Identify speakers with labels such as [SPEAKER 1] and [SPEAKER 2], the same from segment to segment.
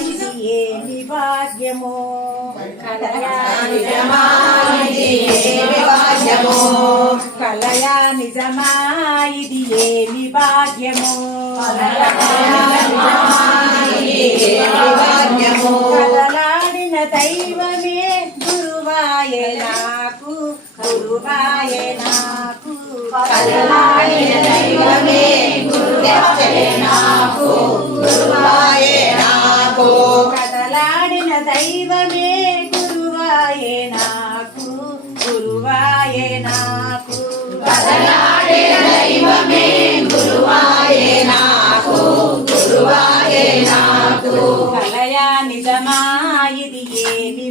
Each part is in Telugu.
[SPEAKER 1] ఇది ఏమి భాగ్యమో. కలయా
[SPEAKER 2] నిజమా ఇది ఏమి భాగ్యమో.
[SPEAKER 1] కలలాడిన దైవమే గురువాయే నాకు. గురువాయే నాకు.
[SPEAKER 2] కలలాడిన దైవమే గురుదేవే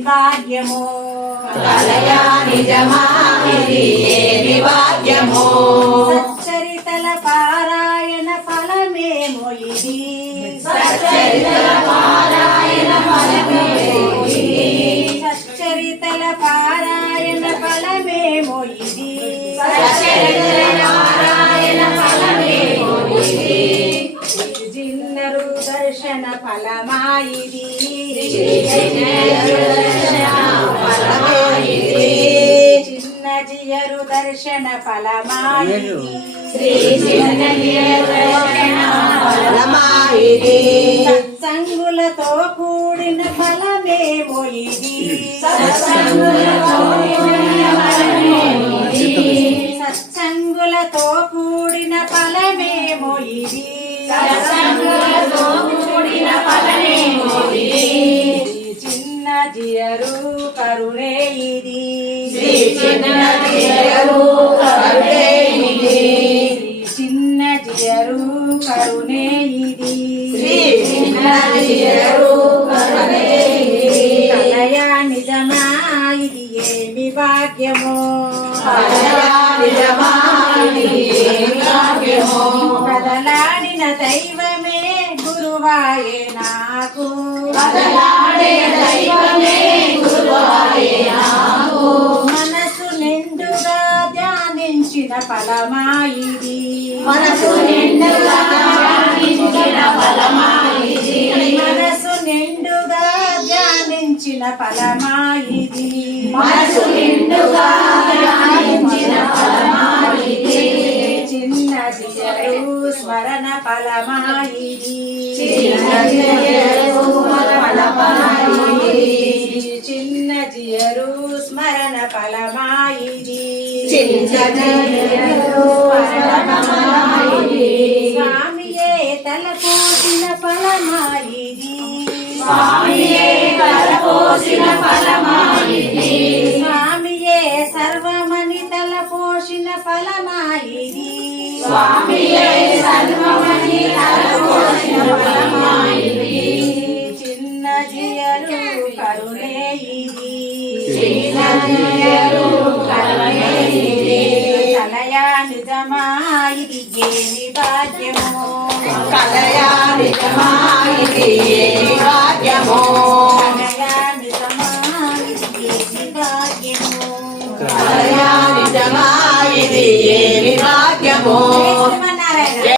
[SPEAKER 1] భాగ్యమో
[SPEAKER 2] కలయా నిజమా ఇది ఏమి భాగ్యమో
[SPEAKER 1] సచ్చరితల పారాయణ ఫలమేమో ఇది
[SPEAKER 2] సచ్చరితల పారాయణ ఫలమేమో ఇది.
[SPEAKER 1] సచ్చరితల పారాయణ ఫలమేమో ఇది
[SPEAKER 2] సచ్చరితల పారాయణ ఫలమేమో ఇది.
[SPEAKER 1] జిన్నరు దర్శన ఫలమాయిది దర్శన ఫలమాయిది
[SPEAKER 2] శ్రీ చిన్నయ్య దర్శన ఫలమా ఇది.
[SPEAKER 1] సత్సంగులతో కూడిన ఫలమేమో ఇది
[SPEAKER 2] సత్సంగులతో కూడిన ఫలమేమో ఇది.
[SPEAKER 1] సత్సంగులతో చిన్న జియరు కరుణే ఇది
[SPEAKER 2] శ్రీ
[SPEAKER 1] నిజమా ఇది ఏమి దైవమే గురువాయే నాకు. ధ్యానించిన ఫలమాయిది
[SPEAKER 2] మనసు నిండుగా ధ్యానించిన ఫలమా ఇది.
[SPEAKER 1] చిన్న స్మరణ ఫలమాయిది
[SPEAKER 2] చిన్నదియరు ఫలమా ఇది.
[SPEAKER 1] చిన్న జియరు స్మరణ ఫలమాయిది
[SPEAKER 2] చిన్నదియరు ఫలమా ఇది.
[SPEAKER 1] స్వామియే తలపోసిన ఫలమాయిది
[SPEAKER 2] స్వామి తలపోసిన ఫలమా ఇది.
[SPEAKER 1] స్వామియే సర్వమని తలపోసిన ఫలమాయిది
[SPEAKER 2] స్వామియే సర్వమని తలపోసిన ఫలమా ఇది.
[SPEAKER 1] చిన్న జియరు కరుణే ఇది
[SPEAKER 2] చిన్నదియరు కరుణే ఇది.
[SPEAKER 1] కలయా నిజమా ఇది ఏమి భాగ్యమో
[SPEAKER 2] కలయా నిజమా నిజమా ఇది ఏమి భాగ్యమో?